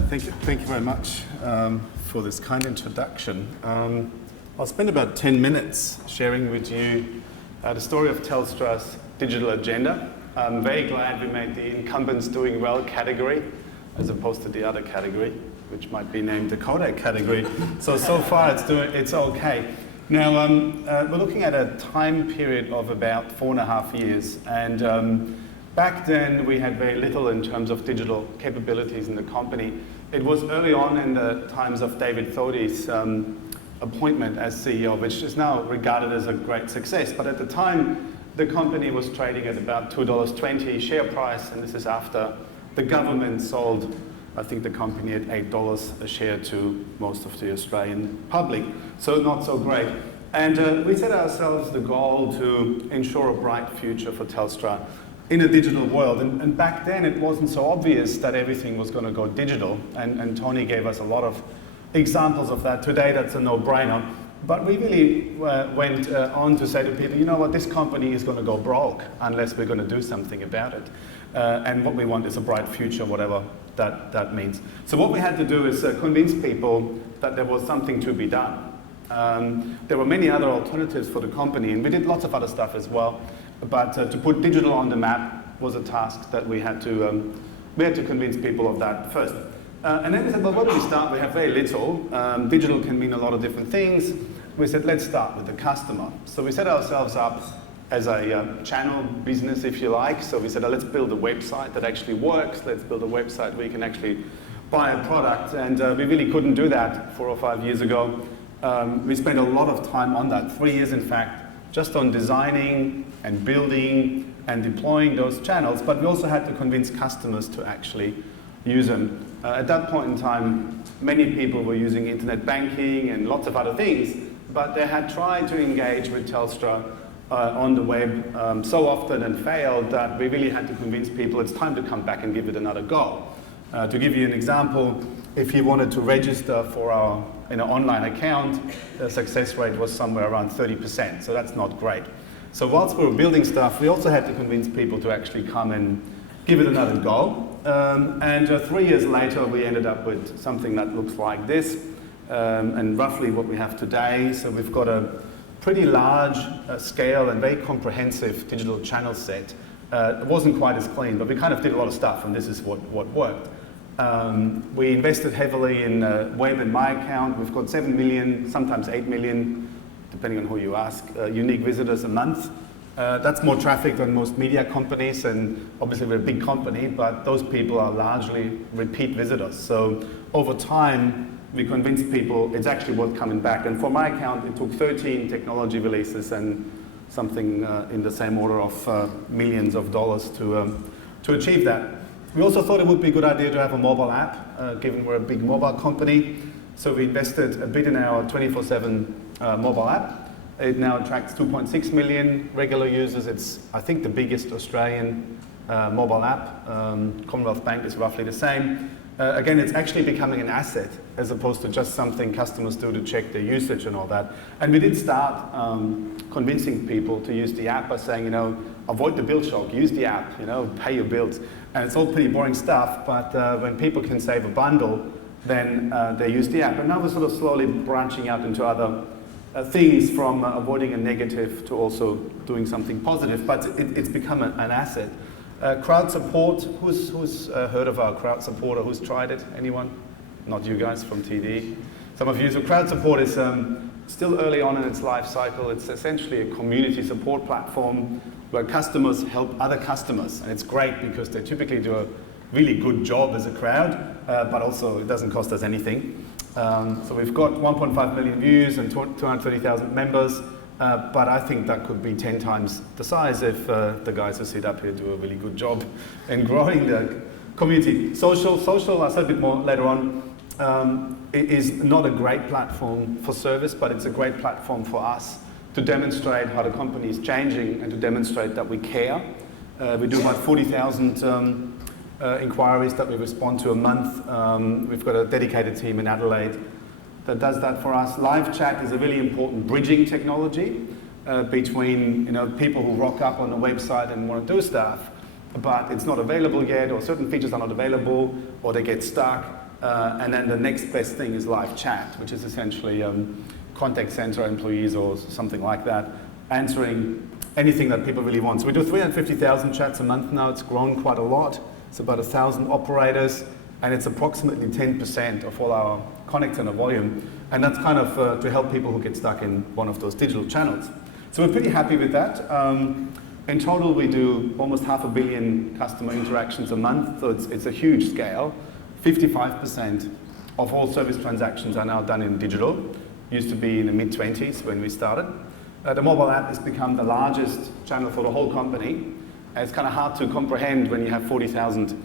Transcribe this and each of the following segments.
Right, thank you very much for this kind introduction. I'll spend about 10 minutes sharing with you the story of Telstra's digital agenda. I'm very glad we made the incumbents doing well category as opposed to the other category, which might be named the Kodak category. So far it's okay. Now, we're looking at a time period of about 4.5 years, and back then we had very little in terms of digital capabilities in the company. It was early on in the times of David Thodey's appointment as CEO, which is now regarded as a great success. But at the time, the company was trading at about $2.20 share price, and this is after the government sold, I think, the company at $8 a share to most of the Australian public. So not so great. And we set ourselves the goal to ensure a bright future for Telstra in a digital world. And back then it wasn't so obvious that everything was going to go digital. And Tony gave us a lot of examples of that. Today that's a no-brainer. But we really went on to say to people, you know what, this company is going to go broke unless we're going to do something about it. And what we want is a bright future, whatever that means. So what we had to do is convince people that there was something to be done. There were many other alternatives for the company, and we did lots of other stuff as well. But to put digital on the map was a task that we had to convince people of that first. And then we said, well, where do we start? We have very little. Digital can mean a lot of different things. We said, let's start with the customer. So we set ourselves up as a channel business, if you like. So we said, let's build a website that actually works. Let's build a website where you can actually buy a product. And we really couldn't do that 4 or 5 years ago. We spent a lot of time on that, 3 years in fact, just on designing and building and deploying those channels. But we also had to convince customers to actually use them. At that point in time, many people were using internet banking and lots of other things, but they had tried to engage with Telstra on the web so often and failed that we really had to convince people it's time to come back and give it another go. To give you an example, if you wanted to register for our online account, the success rate was somewhere around 30%, so that's not great. So whilst we were building stuff, we also had to convince people to actually come and give it another go. And 3 years later, we ended up with something that looks like this, and roughly what we have today. So we've got a pretty large scale and very comprehensive digital channel set. It wasn't quite as clean, but we kind of did a lot of stuff, and this is what worked. We invested heavily in web and my account. We've got 7 million, sometimes 8 million, depending on who you ask, unique visitors a month. That's more traffic than most media companies, and obviously we're a big company, but those people are largely repeat visitors. So over time, we convinced people it's actually worth coming back. And for my account, it took 13 technology releases and something in the same order of millions of dollars to achieve that. We also thought it would be a good idea to have a mobile app, given we're a big mobile company. So we invested a bit in our 24/7 mobile app. It now attracts 2.6 million regular users. It's, I think, the biggest Australian mobile app. Commonwealth Bank is roughly the same. Again, it's actually becoming an asset as opposed to just something customers do to check their usage and all that. And we did start convincing people to use the app by saying, avoid the bill shock, use the app, pay your bills. And it's all pretty boring stuff, but when people can save a bundle, then they use the app. And now we're sort of slowly branching out into other things, from avoiding a negative to also doing something positive, but it's become an asset. Crowd support, who's heard of our crowd supporter? Who's tried it? Anyone? Not you guys from TD. Some of you. So crowd support is still early on in its life cycle. It's essentially a community support platform where customers help other customers. And it's great because they typically do a really good job as a crowd, but also it doesn't cost us anything. So we've got 1.5 million views and 230,000 members. But I think that could be 10 times the size if the guys who sit up here do a really good job in growing the community. Social, I'll say a bit more later on, it is not a great platform for service, but it's a great platform for us to demonstrate how the company is changing and to demonstrate that we care. We do about 40,000 inquiries that we respond to a month. We've got a dedicated team in Adelaide that does that for us. Live chat is a really important bridging technology between people who rock up on the website and want to do stuff, but it's not available yet, or certain features are not available, or they get stuck. And then the next best thing is live chat, which is essentially contact center employees or something like that, answering anything that people really want. So we do 350,000 chats a month now. It's grown quite a lot. It's about 1,000 operators, and it's approximately 10% of all our contact center volume. And that's kind of to help people who get stuck in one of those digital channels. So we're pretty happy with that. In total, we do almost 500 million customer interactions a month, so it's a huge scale. 55% of all service transactions are now done in digital. Used to be in the mid-20s when we started. The mobile app has become the largest channel for the whole company. And it's kind of hard to comprehend when you have 40,000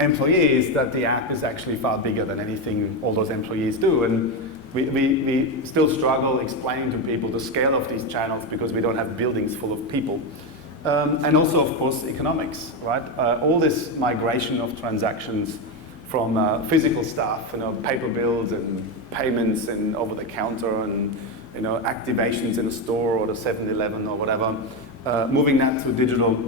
employees that the app is actually far bigger than anything all those employees do. And we still struggle explaining to people the scale of these channels because we don't have buildings full of people. And also, of course, economics, right? All this migration of transactions from physical stuff, paper bills and payments and over the counter and activations in a store or the 7-Eleven or whatever, moving that to digital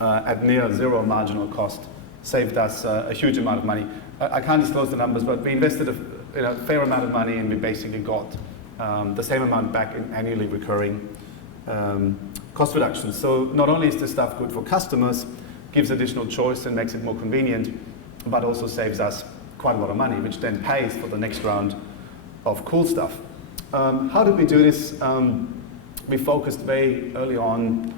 at near zero marginal cost saved us a huge amount of money. I can't disclose the numbers, but we invested a fair amount of money and we basically got the same amount back in annually recurring cost reductions. So not only is this stuff good for customers, gives additional choice and makes it more convenient, but also saves us quite a lot of money, which then pays for the next round of cool stuff. How did we do this? We focused very early on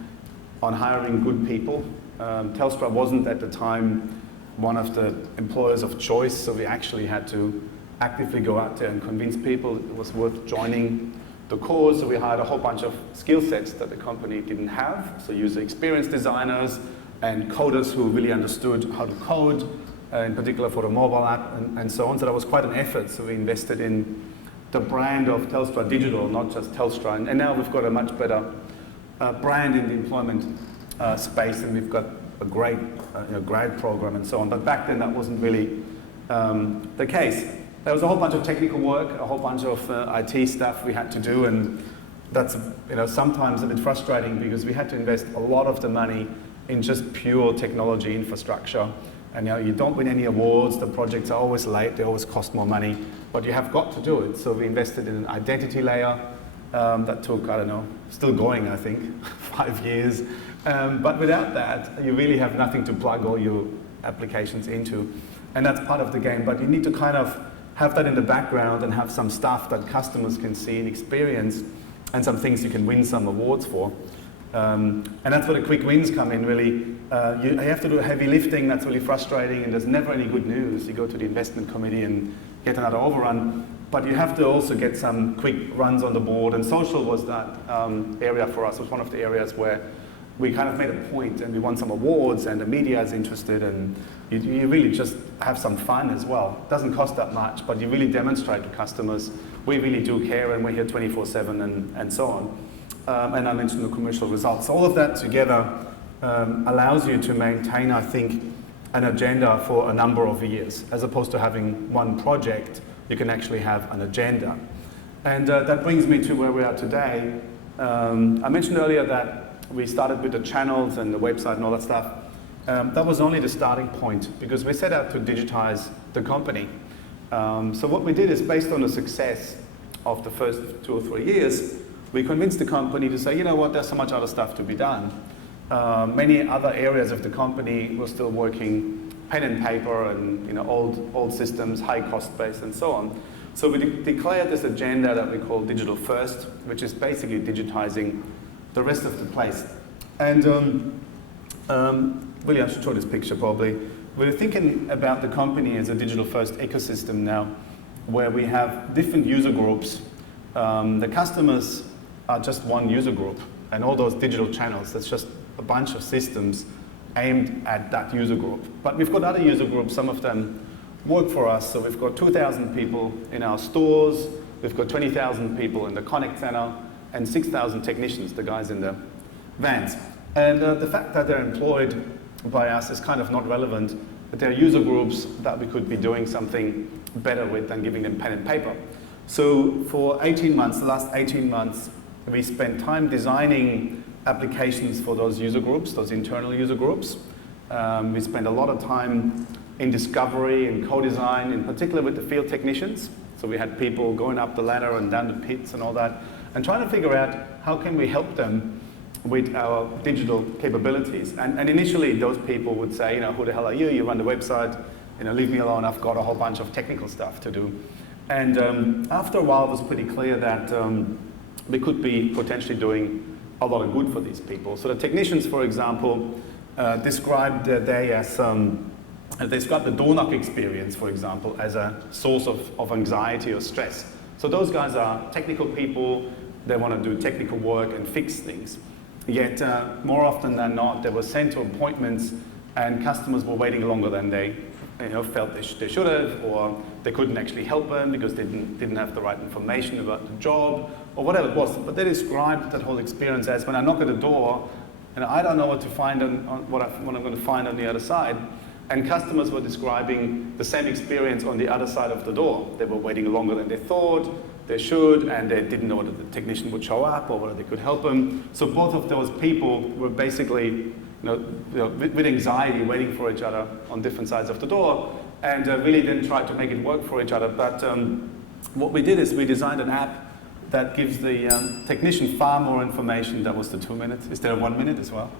hiring good people. Telstra wasn't at the time one of the employers of choice, so we actually had to actively go out there and convince people it was worth joining the cause. So we hired a whole bunch of skill sets that the company didn't have. So user experience designers and coders who really understood how to code, in particular for the mobile app and so on. So that was quite an effort. So we invested in the brand of Telstra Digital, not just Telstra. And now we've got a much better brand in the employment space, and we've got a great grad program and so on. But back then that wasn't really the case. There was a whole bunch of technical work, a whole bunch of IT stuff we had to do, and that's sometimes a bit frustrating because we had to invest a lot of the money in just pure technology infrastructure. And you don't win any awards, the projects are always late, they always cost more money, but you have got to do it. So we invested in an identity layer that took, I don't know, still going, I think, 5 years. But without that, you really have nothing to plug all your applications into. And that's part of the game, but you need to kind of have that in the background and have some stuff that customers can see and experience, and some things you can win some awards for. And that's where the quick wins come in, really. You have to do heavy lifting, that's really frustrating, and there's never any good news. You go to the investment committee and get another overrun, but you have to also get some quick runs on the board, and social was that area for us. It was one of the areas where we kind of made a point and we won some awards and the media is interested, and you really just have some fun as well. It doesn't cost that much, but you really demonstrate to customers, we really do care and we're here 24/7 and so on. And I mentioned the commercial results. All of that together allows you to maintain, I think, an agenda for a number of years. As opposed to having one project, you can actually have an agenda. And that brings me to where we are today. I mentioned earlier that we started with the channels and the website and all that stuff. That was only the starting point because we set out to digitize the company. So what we did is, based on the success of the first 2 or 3 years, we convinced the company to say, you know what, there's so much other stuff to be done. Many other areas of the company were still working pen and paper and old systems, high cost base and so on. So we declared this agenda that we call Digital First, which is basically digitizing the rest of the place. And really, I should show this picture probably. We're thinking about the company as a digital first ecosystem now, where we have different user groups. The customers are just one user group, and all those digital channels, that's just a bunch of systems aimed at that user group. But we've got other user groups, some of them work for us. So we've got 2,000 people in our stores, we've got 20,000 people in the Connect Center, and 6,000 technicians, the guys in the vans. And the fact that they're employed by us is kind of not relevant, but they're user groups that we could be doing something better with than giving them pen and paper. So for 18 months, the last 18 months, we spent time designing applications for those user groups, those internal user groups. We spent a lot of time in discovery, in co-design, in particular with the field technicians. So we had people going up the ladder and down the pits and all that, and trying to figure out how can we help them with our digital capabilities. And initially those people would say, you know, who the hell are you? You run the website, you know, leave me alone, I've got a whole bunch of technical stuff to do. And after a while it was pretty clear that we could be potentially doing a lot of good for these people. So the technicians, for example, described their day as, they described the door knock experience, for example, as a source of anxiety or stress. So those guys are technical people, they want to do technical work and fix things. Yet, more often than not, they were sent to appointments and customers were waiting longer than they felt they should have, or they couldn't actually help them because they didn't have the right information about the job, or whatever it was. But they described that whole experience as, when I knock at the door, and I don't know what to find what I'm going to find on the other side. And customers were describing the same experience on the other side of the door. They were waiting longer than they thought they should, and they didn't know whether the technician would show up or whether they could help them. So both of those people were basically with anxiety waiting for each other on different sides of the door, and really didn't try to make it work for each other. But what we did is we designed an app that gives the technician far more information. That was the 2 minutes. Is there a 1 minute as well?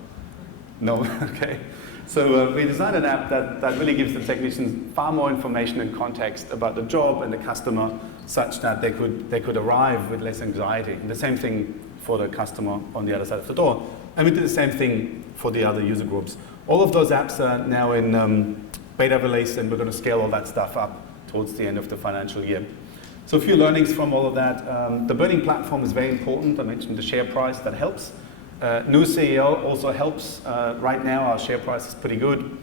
No? Okay. So we designed an app that really gives the technicians far more information and context about the job and the customer, such that they could arrive with less anxiety. And the same thing for the customer on the other side of the door. And we did the same thing for the other user groups. All of those apps are now in beta release, and we're going to scale all that stuff up towards the end of the financial year. So a few learnings from all of that. The burning platform is very important. I mentioned the share price, that helps. New CEO also helps. Right now our share price is pretty good.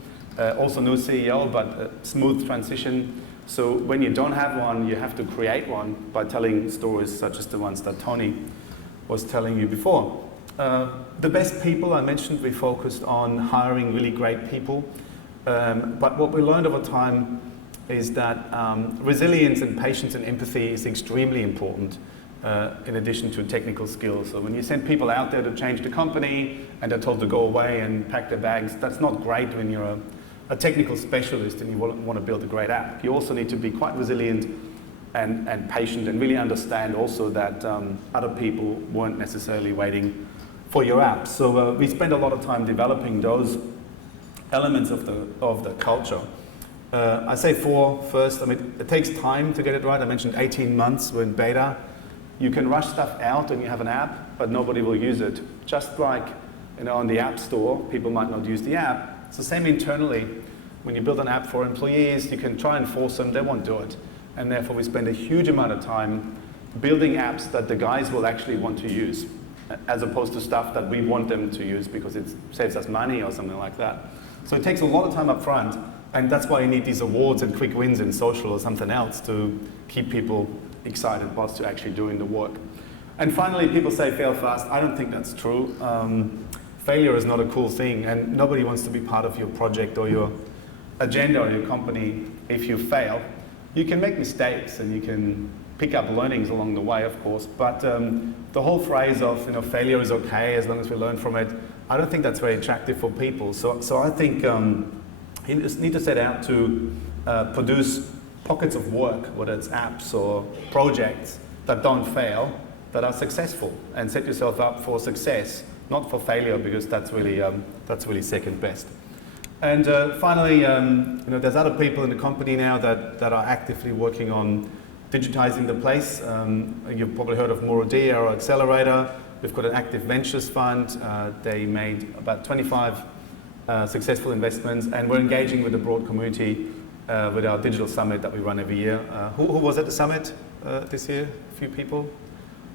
Also new CEO, but a smooth transition. So when you don't have one, you have to create one by telling stories such as the ones that Tony was telling you before. The best people, I mentioned, we focused on hiring really great people. But what we learned over time is that resilience and patience and empathy is extremely important. In addition to technical skills. So when you send people out there to change the company and they're told to go away and pack their bags, that's not great when you're a technical specialist and you want to build a great app. You also need to be quite resilient and patient, and really understand also that other people weren't necessarily waiting for your app. So we spent a lot of time developing those elements of the culture. I say 4 first. I mean, it takes time to get it right. I mentioned 18 months. We're in beta. You can rush stuff out and you have an app, but nobody will use it. Just like on the App Store, people might not use the app. It's the same internally. When you build an app for employees, you can try and force them, they won't do it. And therefore we spend a huge amount of time building apps that the guys will actually want to use, as opposed to stuff that we want them to use because it saves us money or something like that. So it takes a lot of time up front, and that's why you need these awards and quick wins in social or something else to keep people excited whilst you're actually doing the work. And finally, people say fail fast. I don't think that's true. Failure is not a cool thing, and nobody wants to be part of your project or your agenda or your company if you fail. You can make mistakes and you can pick up learnings along the way, of course, but the whole phrase of failure is okay as long as we learn from it, I don't think that's very attractive for people. So I think you just need to set out to produce pockets of work, whether it's apps or projects that don't fail, that are successful, and set yourself up for success, not for failure, because that's really second best. And finally, there's other people in the company now that are actively working on digitizing the place. You've probably heard of Morodia or Accelerator. We've got an active ventures fund. They made about 25 successful investments, and we're engaging with the broad community with our digital summit that we run every year. Who was at the summit this year? A few people?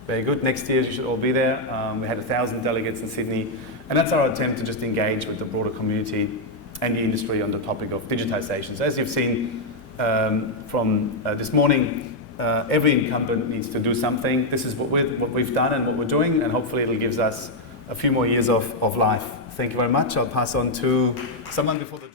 Very good. Next year you should all be there. We had 1,000 delegates in Sydney, and that's our attempt to just engage with the broader community and the industry on the topic of digitization. So as you've seen from this morning, every incumbent needs to do something. This is what we've done and what we're doing, and hopefully it'll give us a few more years of life. Thank you very much. I'll pass on to someone before the